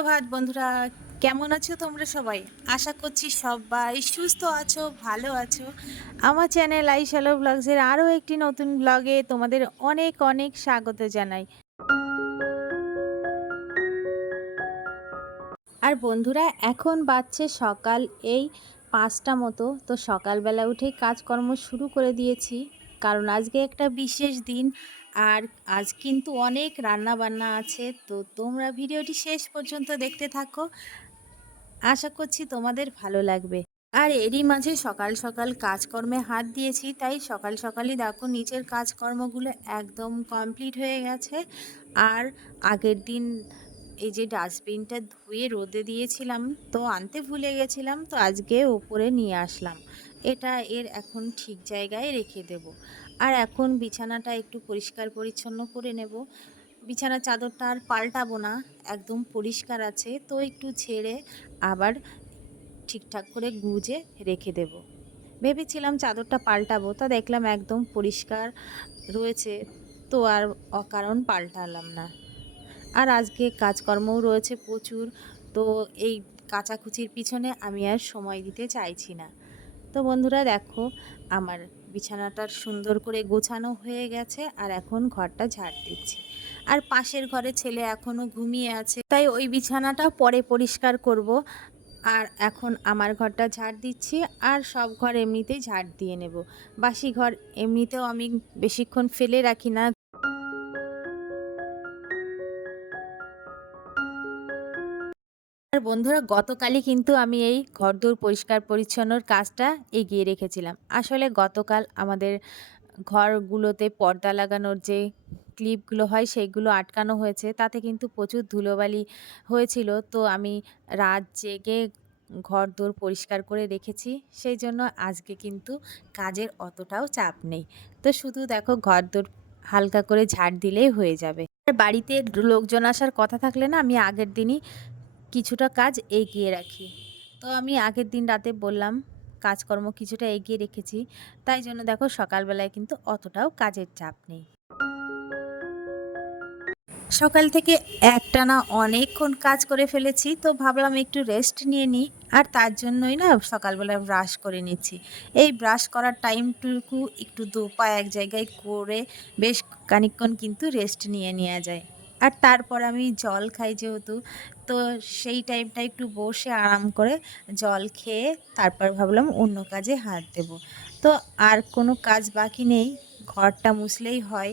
সুপ্রভাত বন্ধুরা। কেমন আছো তোমরা সবাই? আশা করছি সবাই সুস্থ আছো, ভালো আছো। আমার চ্যানেল আই শ্যালো ব্লগসের আরও একটি নতুন ব্লগে তোমাদের অনেক অনেক স্বাগত জানাই। আর বন্ধুরা, এখন বাজছে সকাল এই পাঁচটা মতো। তো সকালবেলা উঠেই কাজকর্ম শুরু করে দিয়েছি। কারণ আজকে একটা বিশেষ দিন আর আজ কিন্তু অনেক রান্না বান্না আছে। তো তোমরা ভিডিওটি শেষ পর্যন্ত দেখতে থাকো। আশা করছি তোমাদের ভালো লাগবে। আর এরই মাঝে সকাল সকাল কাজকর্মে হাত দিয়েছি, তাই সকাল সকালই দেখো নিচের কাজকর্মগুলো একদম কমপ্লিট হয়ে গেছে। আর আগের দিন এই যে ডাস্টবিনটা ধুয়ে রোদে দিয়েছিলাম, তো আনতে ভুলে গেছিলাম, তো আজকে ওপরে নিয়ে আসলাম। এটা এর এখন ঠিক জায়গায় রেখে দেব। আর এখন বিছানাটা একটু পরিষ্কার পরিচ্ছন্ন করে নেব। বিছানার চাদরটা আর পাল্টাবো না, একদম পরিষ্কার আছে, তো একটু ছেড়ে আবার ঠিকঠাক করে গুজে রেখে দেব। ভেবেছিলাম চাদরটা পাল্টাবো, তা দেখলাম একদম পরিষ্কার রয়েছে, তো আর অকারণ পাল্টালাম না। আর আজকে কাজকর্মও রয়েছে প্রচুর, তো এই কাচাকুচির পিছনে আমি আর সময় দিতে চাইছি না। তো বন্ধুরা দেখো, আমার বিছানাটার সুন্দর করে গোছানো হয়ে গেছে আর এখন ঘরটা ঝাড় দিচ্ছি। আর পাশের ঘরে ছেলে এখনও ঘুমিয়ে আছে, তাই ওই বিছানাটা পরে পরিষ্কার করব। আর এখন আমার ঘরটা ঝাড় দিচ্ছি আর সব ঘর এমনিতেই ঝাড় দিয়ে নেব। বাসি ঘর এমনিতেও আমি বেশিক্ষণ ফেলে রাখি না। বন্ধুরা, গতকালই কিন্তু আমি এই ঘরদোর পরিষ্কার পরিচ্ছন্নর কাজটা এগিয়ে রেখেছিলাম। আসলে গতকাল আমাদের ঘরগুলোতে পর্দা লাগানোর যে ক্লিপগুলো হয়, সেইগুলো আটকানো হয়েছে। তাতে কিন্তু প্রচুর ধুলোবালি হয়েছিল। তো আমি রাত জেগে ঘর দোর পরিষ্কার করে রেখেছি। সেই জন্য আজকে কিন্তু কাজের অতটাও চাপ নেই। তো শুধু দেখো ঘর দোর হালকা করে ঝাড় দিলেই হয়ে যাবে। বাড়িতে লোকজন আসার কথা থাকলে না, আমি আগের দিনই কিছুটা কাজ এগিয়ে রাখি। তো আমি আগের দিন রাতে বললাম, কাজকর্ম কিছুটা এগিয়ে রেখেছি, তাই জন্য দেখো সকালবেলায় কিন্তু অতটাও কাজের চাপ নেই। সকাল থেকে একটানা অনেকক্ষণ কাজ করে ফেলেছি, তো ভাবলাম একটু রেস্ট নিয়ে নিই, আর তার জন্যই না সকালবেলা ব্রাশ করে নিচ্ছি। এই ব্রাশ করার টাইমটুকু একটু দু পা এক জায়গায় করে বেশ খানিকক্ষণ কিন্তু রেস্ট নিয়ে নেওয়া যায়। আর তারপর আমি জল খাই যেহেতু তো সেই টাইমটা একটু বসে আরাম করে জল খেয়ে তারপর ভাবলাম অন্য কাজে হাত দেব। তো আর কোনো কাজ বাকি নেই, ঘরটা মুছলেই হয়।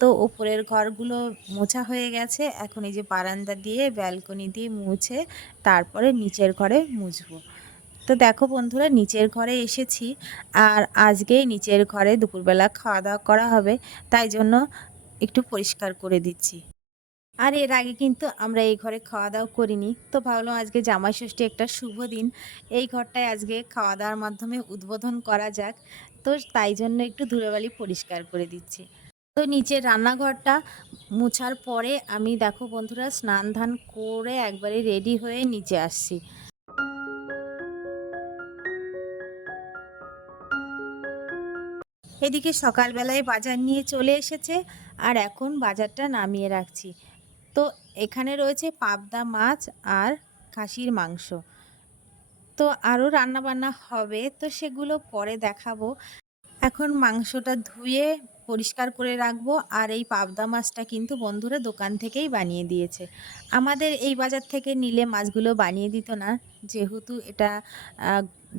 তো ওপরের ঘরগুলো মোছা হয়ে গেছে, এখন এই যে বারান্দা দিয়ে ব্যালকনি দিয়ে মুছে তারপরে নিচের ঘরে মুছবো। তো দেখো বন্ধুরা, নিচের ঘরে এসেছি আর আজকেই নিচের ঘরে দুপুরবেলা খাওয়া দাওয়া করা হবে, তাই জন্য একটু পরিষ্কার করে দিচ্ছি। আর এর আগে কিন্তু আমরা এই ঘরে খাওয়া দাওয়া করিনি। তো ভাবলাম আজকে জামাই ষষ্ঠী একটা শুভ দিন। এই ঘরটায় আজকে খাওয়া দাওয়ার মাধ্যমে উদ্বোধন করা যাক। তো তাই জন্য একটু ধুলোবালি পরিষ্কার করে দিচ্ছি। তো নিচের রান্নাঘরটা মুছার পরে আমি দেখো বন্ধুরা স্নান ধান করে একবারে রেডি হয়ে নিচে আসছি। এদিকে সকালবেলায় বাজার নিয়ে চলে এসেছে। আর এখন বাজারটা নামিয়ে রাখছি। তো এখানে রয়েছে পাবদা মাছ আর খাসির মাংস। তো আরও রান্নাবান্না হবে, তো সেগুলো পরে দেখাবো। এখন মাংসটা ধুয়ে পরিষ্কার করে রাখব আর এই পাবদা মাছটা কিন্তু বন্ধুরা দোকান থেকেই বানিয়ে দিয়েছে। আমাদের এই বাজার থেকে নিলে মাছগুলো বানিয়ে দিত না, যেহেতু এটা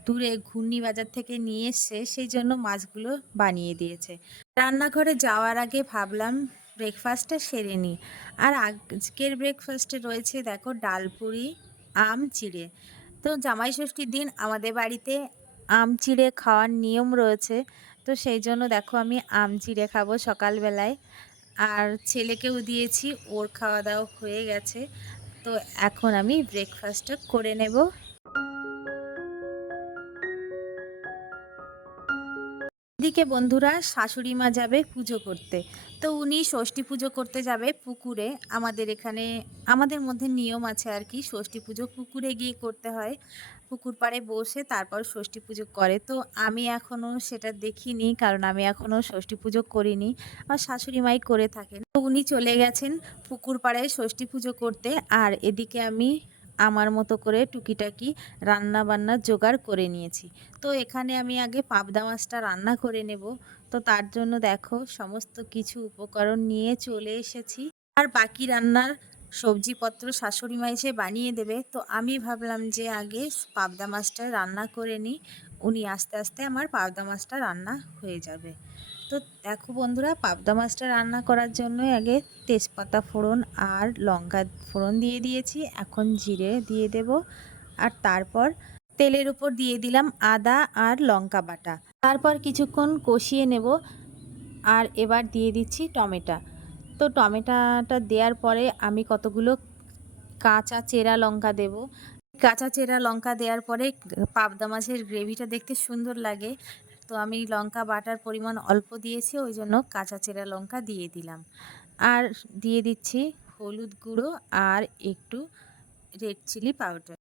দূরে ঘূর্ণি বাজার থেকে নিয়ে এসছে, সেই জন্য মাছগুলো বানিয়ে দিয়েছে। রান্নাঘরে যাওয়ার আগে ভাবলাম ব্রেকফাস্টটা সেরে নিই আর আজকের ব্রেকফাস্টে রয়েছে দেখো ডালপুরি আম, চিড়ে। তো জামাই ষষ্ঠীর দিন আমাদের বাড়িতে আম, চিড়ে খাওয়ার নিয়ম রয়েছে। তো সেই জন্য দেখো আমি আম, চিড়ে খাব সকালবেলায়। আর ছেলেকেও দিয়েছি, ওর খাওয়া দাওয়া হয়ে গেছে। তো এখন আমি ব্রেকফাস্টটা করে নেব। অন্যদিকে বন্ধুরা শাশুড়ি মা যাবে পুজো করতে। তো উনি ষষ্ঠী পুজো করতে যাবে পুকুরে। আমাদের এখানে, আমাদের মধ্যে নিয়ম আছে আর কি, ষষ্ঠী পুজো পুকুরে গিয়ে করতে হয়। পুকুর পাড়ে বসে তারপর ষষ্ঠী পুজো করে। তো আমি এখনও সেটা দেখিনি, কারণ আমি এখনও ষষ্ঠী পুজো করিনি। আমার শাশুড়ি মাই করে থাকেন। তো উনি চলে গেছেন পুকুর পাড়ে ষষ্ঠী পুজো করতে। আর এদিকে আমি আমার মতো করে টুকিটাকি রান্না বান্নার জোগাড় করে নিয়েছি। তো এখানে আমি আগে পাবদা মাছটা রান্না করে নেব। তো তার জন্য দেখো সমস্ত কিছু উপকরণ নিয়ে চলে এসেছি। আর বাকি রান্নার সবজিপত্র শাশুড়ি মা এসে বানিয়ে দেবে। তো আমি ভাবলাম যে আগে পাবদা মাছটা রান্না করে নিই। উনি আস্তে আস্তে আমার পাবদা মাছটা রান্না হয়ে যাবে। তো দেখো বন্ধুরা, পাবদা মাছটা রান্না করার জন্য আগে তেজপাতা ফোড়ন আর লঙ্কা ফোড়ন দিয়ে দিয়েছি। এখন জিরে দিয়ে দেব। আর তারপর তেলের উপর দিয়ে দিলাম আদা আর লঙ্কা বাটা। তারপর কিছুক্ষণ কষিয়ে নেব। আর এবার দিয়ে দিচ্ছি টমেটো। তো টমেটাটা দেওয়ার পরে আমি কতগুলো কাঁচা চেরা লঙ্কা দেব। কাঁচা চেরা লঙ্কা দেওয়ার পরে পাবদা মাছের গ্রেভিটা দেখতে সুন্দর লাগে। তো আমি লঙ্কা বাটার পরিমাণ অল্প দিয়েছি, ওই জন্য কাঁচা চেরা লঙ্কা দিয়ে দিলাম। আর দিয়ে দিচ্ছি হলুদ গুঁড়ো আর একটু রেড চিলি পাউডার।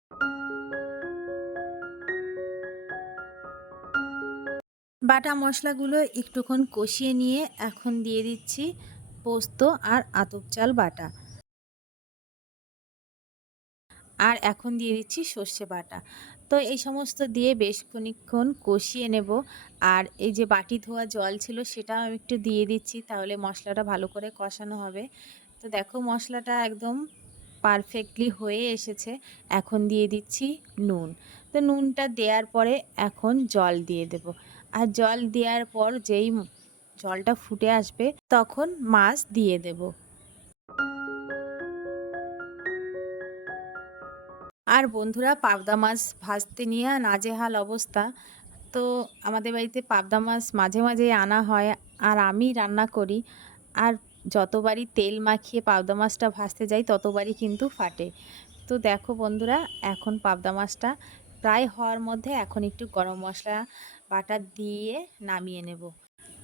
বাটা মশলাগুলো একটুক্ষণ কষিয়ে নিয়ে এখন দিয়ে দিচ্ছি পোস্ত আর আতপ চাল বাটা। আর এখন দিয়ে দিচ্ছি সর্ষে বাটা। তো এই সমস্ত দিয়ে বেশ খানিকক্ষণ কষিয়ে নেব। আর এই যে বাটি ধোয়া জল ছিল সেটাও আমি একটু দিয়ে দিচ্ছি, তাহলে মশলাটা ভালো করে কষানো হবে। তো দেখো মশলাটা একদম পারফেক্টলি হয়ে এসেছে। এখন দিয়ে দিচ্ছি নুন। তো নুনটা দেওয়ার পরে এখন জল দিয়ে দেব। আর জল দেওয়ার পর যেই জলটা ফুটে আসবে তখন মাছ দিয়ে দেব। আর বন্ধুরা পাবদা মাছ ভাজতে নিয়ে নাজেহাল অবস্থা। তো আমাদের বাড়িতে পাবদা মাছ মাঝে মাঝে আনা হয় আর আমি রান্না করি। আর যতবারই তেল মাখিয়ে পাবদা মাছটা ভাজতে যাই, ততবারই কিন্তু ফাটে। তো দেখো বন্ধুরা, এখন পাবদা মাছটা প্রায় হওয়ার মধ্যে এখন একটু গরম মশলা বাটা দিয়ে নামিয়ে নেব।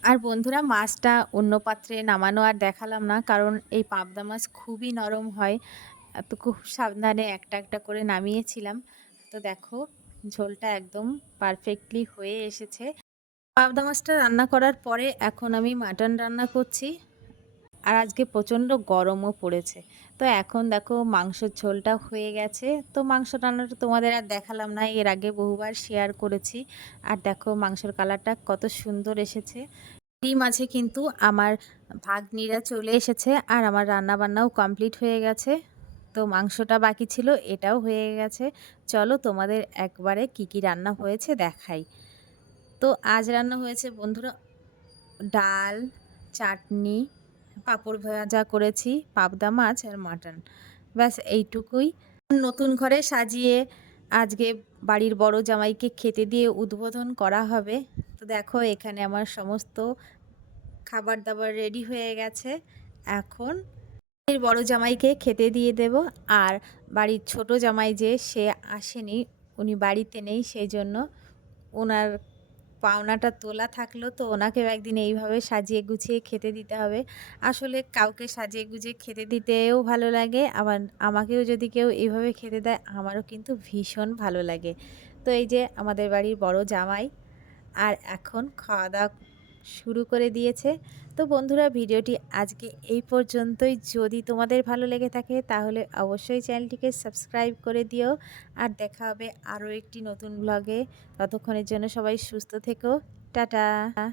আর বন্ধুরা, মাছটা অন্য পাত্রে নামানো আর দেখালাম না, কারণ এই পাবদা মাছ খুবই নরম হয়। তো খুব সাবধানে একটা একটা করে নামিয়েছিলাম। তো দেখো, ঝোলটা একদম পারফেক্টলি হয়ে এসেছে। পাবদা মাছটা রান্না করার পরে এখন আমি মাটন রান্না করছি। আর আজকে প্রচণ্ড গরমও পড়েছে। তো এখন দেখো, মাংসর ঝোলটা হয়ে গেছে। তো মাংস রান্নাটা তোমাদের আর দেখালাম না, এর আগে বহুবার শেয়ার করেছি। আর দেখো, মাংসর কালারটা কত সুন্দর এসেছে। এই মাঝে কিন্তু আমার ভাগ্নিরা চলে এসেছে, আর আমার রান্না বান্নাও কমপ্লিট হয়ে গেছে। তো মাংসটা বাকি ছিল, এটাও হয়ে গেছে। চলো তোমাদের একবারে কি কি রান্না হয়েছে দেখাই। তো আজ রান্না হয়েছে বন্ধুরা ডাল, চাটনি, পাঁপড় ভাজা করেছি, পাবদা মাছ আর মাটন। ব্যাস এইটুকুই। নতুন ঘরে সাজিয়ে আজকে বাড়ির বড় জামাইকে খেতে দিয়ে উদ্বোধন করা হবে। তো দেখো এখানে আমার সমস্ত খাবার দাবার রেডি হয়ে গেছে। এখন বড় জামাইকে খেতে দিয়ে দেব আর বাড়ির ছোট জামাই যে সে আসেনি, উনি বাড়িতে নেই সেই জন্য ওনার পাওনাটা তোলা থাকল তো ওনাকেও একদিন এইভাবে সাজিয়ে গুছিয়ে খেতে দিতে হবে। আসলে কাউকে সাজিয়ে গুছিয়ে খেতে দিতেও ভালো লাগে, আবার আমাকেও যদি কেউ এইভাবে খেতে দেয় আমারও কিন্তু ভীষণ ভালো লাগে। তো এই যে আমাদের বাড়ির বড় জামাই, আর এখন খাওয়া দাওয়া শুরু করে দিয়েছে। তো বন্ধুরা, ভিডিওটি আজকে এই পর্যন্তই। যদি তোমাদের ভালো লেগে থাকে, তাহলে অবশ্যই চ্যানেলটিকে সাবস্ক্রাইব করে দিও। আর দেখা হবে আরও একটি নতুন ব্লগে ততক্ষণের জন্য সবাই সুস্থ থেকো। টাটা।